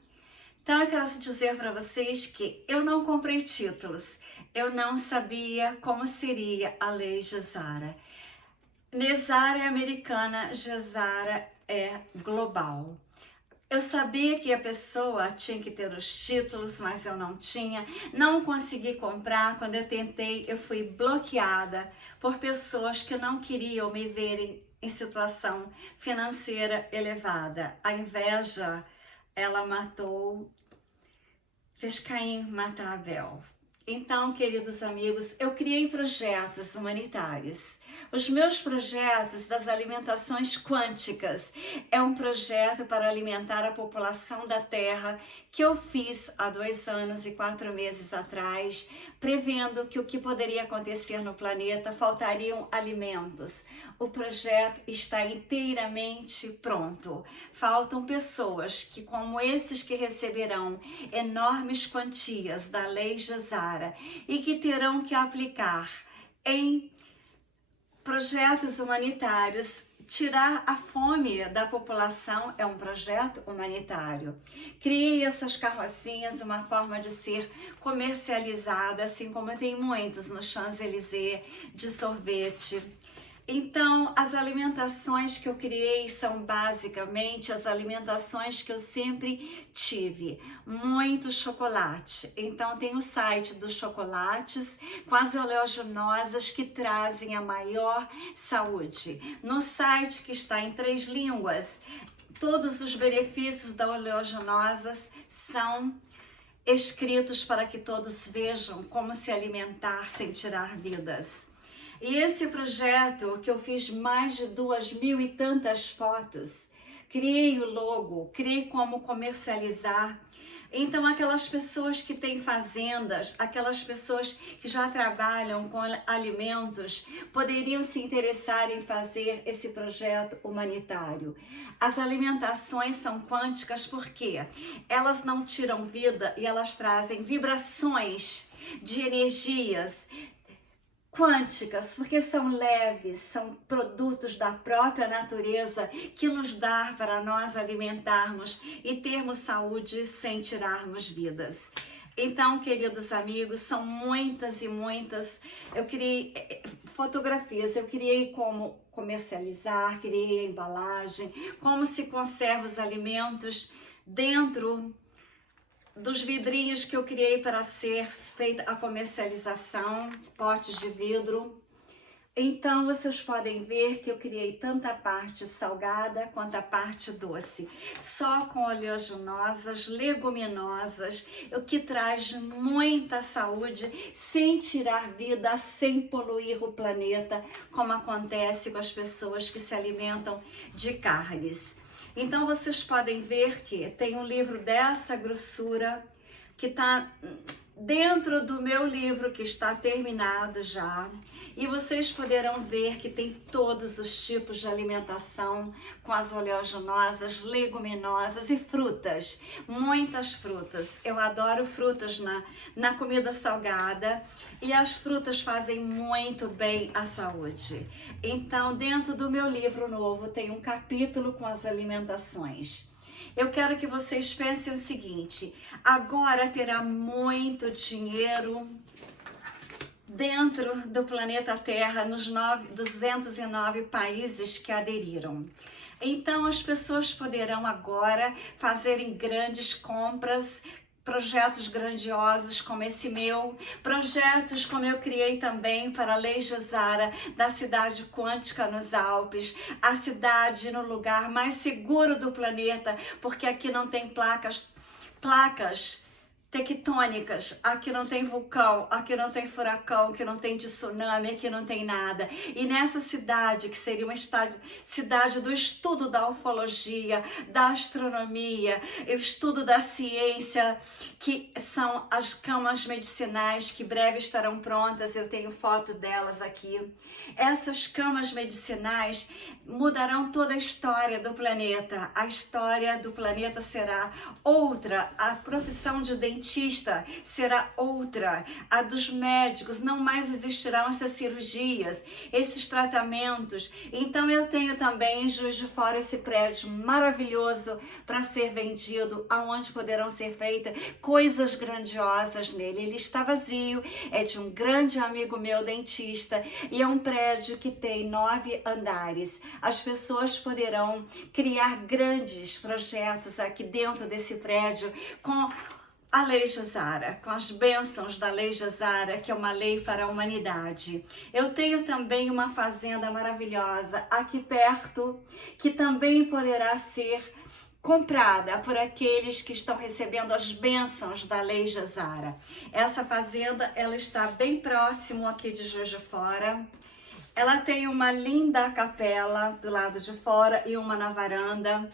Então eu quero dizer para vocês que eu não comprei títulos, eu não sabia como seria a lei Gesara. Gesara é americana, Gesara é global. Eu sabia que a pessoa tinha que ter os títulos, mas eu não tinha. Não consegui comprar. Quando eu tentei, eu fui bloqueada por pessoas que não queriam me verem em situação financeira elevada. A inveja, ela fez Caim matar Abel. Então, queridos amigos, eu criei projetos humanitários. Os meus projetos das alimentações quânticas é um projeto para alimentar a população da Terra que eu fiz há 2 anos e 4 meses atrás, prevendo que o que poderia acontecer no planeta faltariam alimentos. O projeto está inteiramente pronto. Faltam pessoas que, como esses que receberão enormes quantias da lei Gesara e que terão que aplicar em projetos humanitários. Tirar a fome da população é um projeto humanitário. Criei essas carrocinhas, uma forma de ser comercializada, assim como tem muitos no Champs-Élysées, de sorvete. Então, as alimentações que eu criei são basicamente as alimentações que eu sempre tive. Muito chocolate. Então, tem o site dos chocolates com as oleaginosas que trazem a maior saúde. No site, que está em 3 línguas, todos os benefícios da oleaginosas são escritos para que todos vejam como se alimentar sem tirar vidas. E esse projeto, que eu fiz mais de 2.000 e tantas fotos, criei o logo, criei como comercializar. Então, aquelas pessoas que têm fazendas, aquelas pessoas que já trabalham com alimentos, poderiam se interessar em fazer esse projeto humanitário. As alimentações são quânticas porque elas não tiram vida e elas trazem vibrações de energias quânticas, porque são leves, são produtos da própria natureza que nos dá para nós alimentarmos e termos saúde sem tirarmos vidas. Então, queridos amigos, são muitas e muitas. Eu criei fotografias, eu criei como comercializar, criei a embalagem, como se conserva os alimentos dentro dos vidrinhos que eu criei para ser feita a comercialização, potes de vidro. Então, vocês podem ver que eu criei tanto a parte salgada quanto a parte doce, só com oleaginosas, leguminosas, o que traz muita saúde, sem tirar vida, sem poluir o planeta, como acontece com as pessoas que se alimentam de carnes. Então, vocês podem ver que tem um livro dessa grossura, que está dentro do meu livro, que está terminado já. E vocês poderão ver que tem todos os tipos de alimentação, com as oleaginosas, leguminosas e frutas. Muitas frutas. Eu adoro frutas na comida salgada. E as frutas fazem muito bem à saúde. Então, dentro do meu livro novo, tem um capítulo com as alimentações. Eu quero que vocês pensem o seguinte: agora terá muito dinheiro dentro do planeta Terra, nos 209 países que aderiram. Então, as pessoas poderão agora fazerem grandes compras, projetos grandiosos como esse meu, projetos como eu criei também para a Lei Gesara, da cidade quântica nos Alpes, a cidade no lugar mais seguro do planeta, porque aqui não tem placas tectônicas, aqui não tem vulcão, aqui não tem furacão, aqui não tem tsunami, aqui não tem nada. E nessa cidade, que seria uma cidade do estudo da ufologia, da astronomia, o estudo da ciência, que são as camas medicinais que breve estarão prontas, eu tenho foto delas aqui. Essas camas medicinais mudarão toda a história do planeta. A história do planeta será outra, a profissão de dentista será outra, a dos médicos, não mais existirão essas cirurgias, esses tratamentos. Então eu tenho também em Juiz de Fora esse prédio maravilhoso para ser vendido, aonde poderão ser feitas coisas grandiosas nele. Ele está vazio, é de um grande amigo meu dentista e é um prédio que tem 9 andares. As pessoas poderão criar grandes projetos aqui dentro desse prédio com a Lei Gesara, com as bênçãos da Lei Gesara, que é uma lei para a humanidade. Eu tenho também uma fazenda maravilhosa aqui perto, que também poderá ser comprada por aqueles que estão recebendo as bênçãos da Lei Gesara. Essa fazenda, ela está bem próximo aqui de Juiz de Fora. Ela tem uma linda capela do lado de fora e uma na varanda.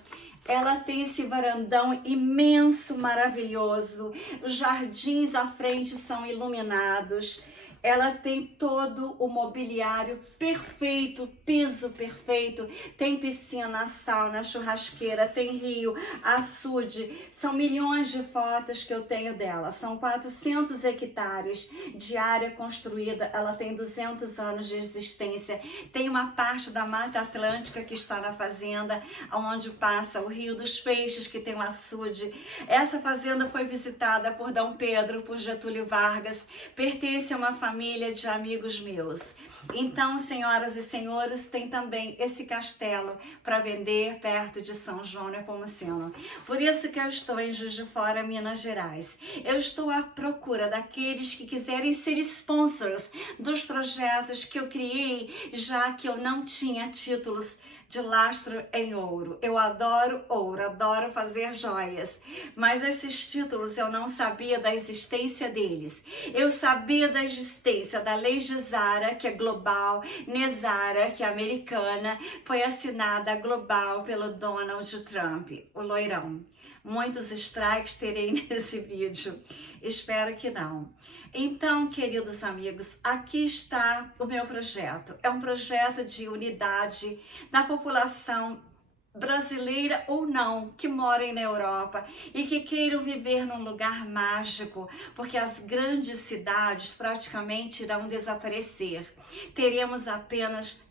Ela tem esse varandão imenso, maravilhoso. Os jardins à frente são iluminados. Ela tem todo o mobiliário perfeito, piso perfeito, tem piscina, sauna, churrasqueira, tem rio, açude. São milhões de fotos que eu tenho dela. São 400 hectares de área construída. Ela tem 200 anos de existência. Tem uma parte da Mata Atlântica que está na fazenda, onde passa o Rio dos Peixes, que tem um açude. Essa fazenda foi visitada por Dom Pedro, por Getúlio Vargas, pertence a uma família de amigos meus. Então, senhoras e senhores, tem também esse castelo para vender perto de São João Nepomuceno. Por isso que eu estou em Juiz de Fora, Minas Gerais. Eu estou à procura daqueles que quiserem ser sponsors dos projetos que eu criei, já que eu não tinha títulos de lastro em ouro. Eu adoro ouro, adoro fazer joias, mas esses títulos eu não sabia da existência deles. Eu sabia da existência da Lei Gezara, que é global, Nezara, que é americana, foi assinada global pelo Donald Trump, o loirão. Muitos strikes terei nesse vídeo, espero que não. Então, queridos amigos, aqui está o meu projeto. É um projeto de unidade da população brasileira ou não, que morem na Europa e que queiram viver num lugar mágico, porque as grandes cidades praticamente irão desaparecer. Teremos apenas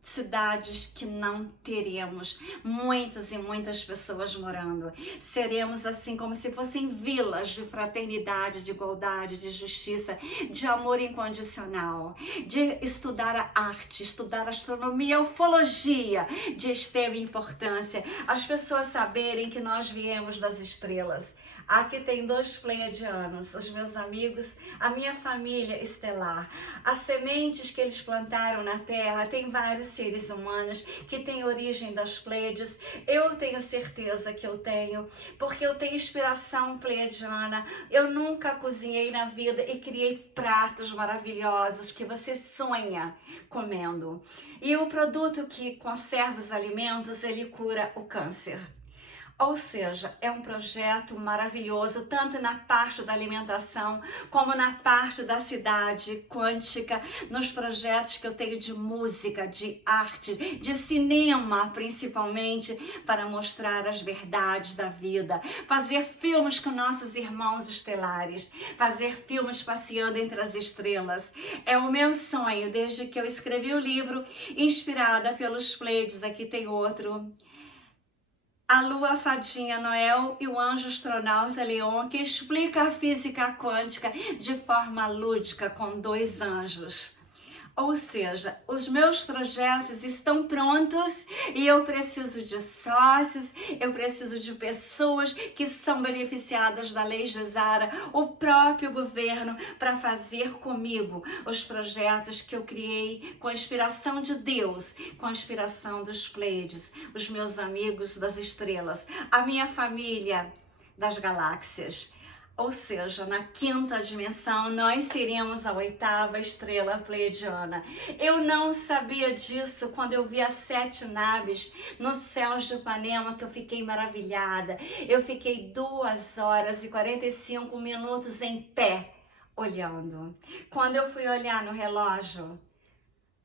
cidades que não teremos muitas e muitas pessoas morando. Seremos assim como se fossem vilas de fraternidade, de igualdade, de justiça, de amor incondicional, de estudar a arte, estudar astronomia, ufologia, de extrema importância. As pessoas saberem que nós viemos das estrelas. Aqui tem 2 pleiadianos, os meus amigos, a minha família estelar. As sementes que eles plantaram na Terra, tem vários seres humanos que têm origem das Pleiades. Eu tenho certeza que eu tenho, porque eu tenho inspiração pleiadiana. Eu nunca cozinhei na vida e criei pratos maravilhosos que você sonha comendo. E o produto que conserva os alimentos, ele cura o câncer. Ou seja, é um projeto maravilhoso, tanto na parte da alimentação, como na parte da cidade quântica, nos projetos que eu tenho de música, de arte, de cinema, principalmente, para mostrar as verdades da vida, fazer filmes com nossos irmãos estelares, fazer filmes passeando entre as estrelas. É o meu sonho, desde que eu escrevi o livro, inspirada pelos Pleiades. Aqui tem outro. A Lua Fadinha Noel e o Anjo Astronauta Leon, que explica a física quântica de forma lúdica com 2 anjos. Ou seja, os meus projetos estão prontos e eu preciso de sócios, eu preciso de pessoas que são beneficiadas da Lei Gezara, o próprio governo, para fazer comigo os projetos que eu criei com a inspiração de Deus, com a inspiração dos Pleiades, os meus amigos das estrelas, a minha família das galáxias. Ou seja, na 5ª dimensão, nós seremos a 8ª estrela pleiadiana. Eu não sabia disso quando eu vi as 7 naves nos céus de Ipanema, que eu fiquei maravilhada. Eu fiquei 2 horas e 45 minutos em pé, olhando. Quando eu fui olhar no relógio,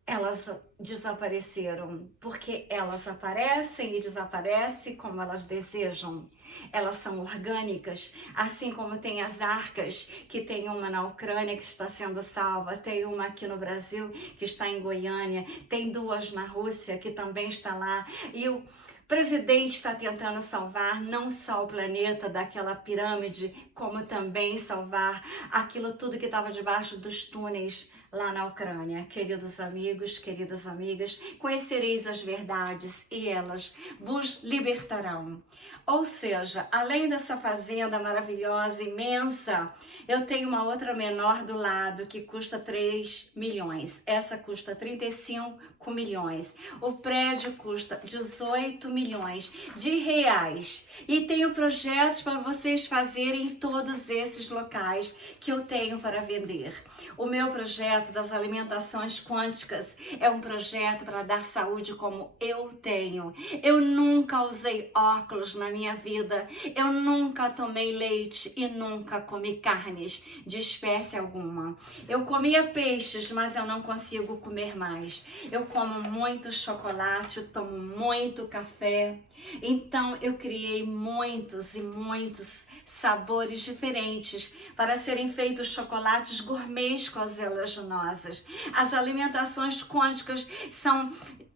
elas desapareceram, porque elas aparecem e desaparecem como elas desejam. Elas são orgânicas, assim como tem as arcas, que tem uma na Ucrânia que está sendo salva, tem uma aqui no Brasil que está em Goiânia, tem 2 na Rússia que também está lá, e o presidente está tentando salvar não só o planeta daquela pirâmide, como também salvar aquilo tudo que estava debaixo dos túneis lá na Ucrânia. Queridos amigos, queridas amigas, conhecereis as verdades e elas vos libertarão. Ou seja, além dessa fazenda maravilhosa, imensa, eu tenho uma outra menor do lado que custa 3 milhões. Essa custa 35 milhões. O prédio custa 18 milhões de reais. E tenho projetos para vocês fazerem em todos esses locais que eu tenho para vender. O meu projeto das alimentações quânticas é um projeto para dar saúde como eu tenho. Eu nunca usei óculos na minha vida, eu nunca tomei leite e nunca comi carnes de espécie alguma. Eu comia peixes, mas eu não consigo comer mais. Eu como muito chocolate, tomo muito café. Então eu criei muitos e muitos sabores diferentes para serem feitos chocolates gourmets com as oleaginosas. As alimentações quânticas são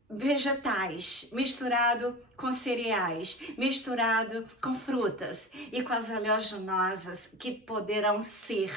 vegetais, misturado com cereais, misturado com frutas e com as oleaginosas, que poderão ser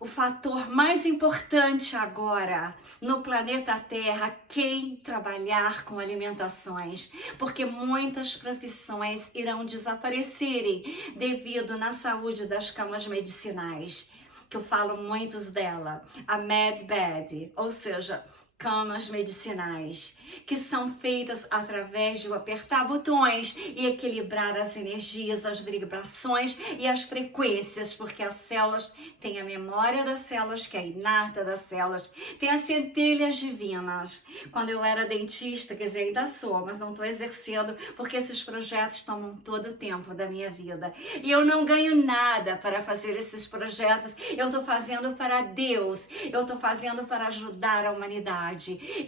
o fator mais importante agora no planeta Terra, quem trabalhar com alimentações, porque muitas profissões irão desaparecerem devido na saúde das camas medicinais, que eu falo muitos dela, a Med Bed, ou seja, camas medicinais, que são feitas através de eu apertar botões e equilibrar as energias, as vibrações e as frequências, porque as células têm a memória das células, que é inata das células, tem as centelhas divinas. Quando eu era dentista, quer dizer, ainda sou, mas não estou exercendo, porque esses projetos tomam todo o tempo da minha vida. E eu não ganho nada para fazer esses projetos, eu estou fazendo para Deus, eu estou fazendo para ajudar a humanidade.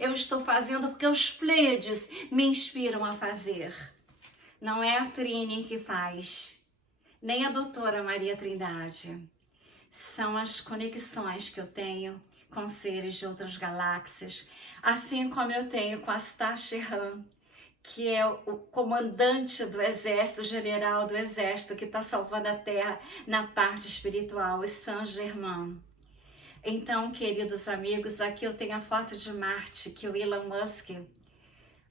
Eu estou fazendo porque os Pleiades me inspiram a fazer. Não é a Trini que faz, nem a doutora Maria Trindade. São as conexões que eu tenho com seres de outras galáxias, assim como eu tenho com a Tashi Han, que é o comandante do exército, o general do exército que está salvando a Terra na parte espiritual, o Saint-Germain. Então, queridos amigos, aqui eu tenho a foto de Marte, que o Elon Musk,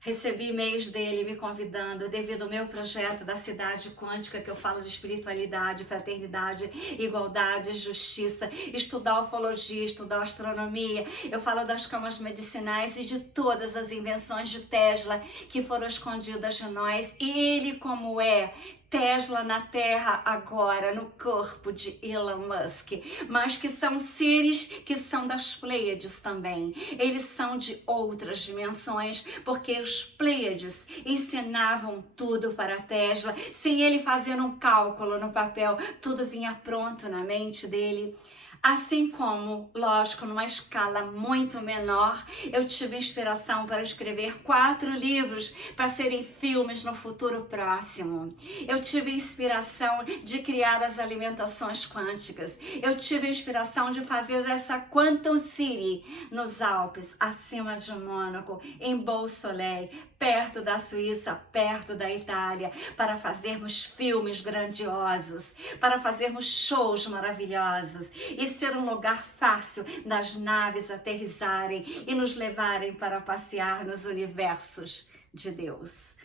recebi e-mails dele me convidando, devido ao meu projeto da cidade quântica, que eu falo de espiritualidade, fraternidade, igualdade, justiça, estudar ufologia, estudar astronomia, eu falo das camas medicinais e de todas as invenções de Tesla que foram escondidas de nós, e ele como é Tesla na Terra agora, no corpo de Elon Musk, mas que são seres que são das Pleiades também. Eles são de outras dimensões, porque os Pleiades ensinavam tudo para Tesla, sem ele fazer um cálculo no papel, tudo vinha pronto na mente dele. Assim como, lógico, numa escala muito menor, eu tive inspiração para escrever 4 livros para serem filmes no futuro próximo. Eu tive inspiração de criar as alimentações quânticas. Eu tive inspiração de fazer essa Quantum City nos Alpes, acima de Mônaco, em Beausoleil, perto da Suíça, perto da Itália, para fazermos filmes grandiosos, para fazermos shows maravilhosos e ser um lugar fácil das naves aterrissarem e nos levarem para passear nos universos de Deus.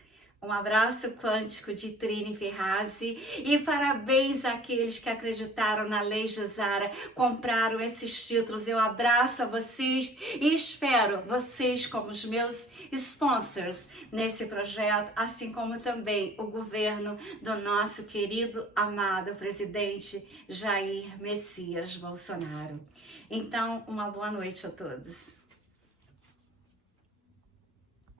Um abraço quântico de Trini Ferrazzi e parabéns àqueles que acreditaram na Lei Gesara, compraram esses títulos. Eu abraço a vocês e espero vocês como os meus sponsors nesse projeto, assim como também o governo do nosso querido, amado presidente Jair Messias Bolsonaro. Então, uma boa noite a todos.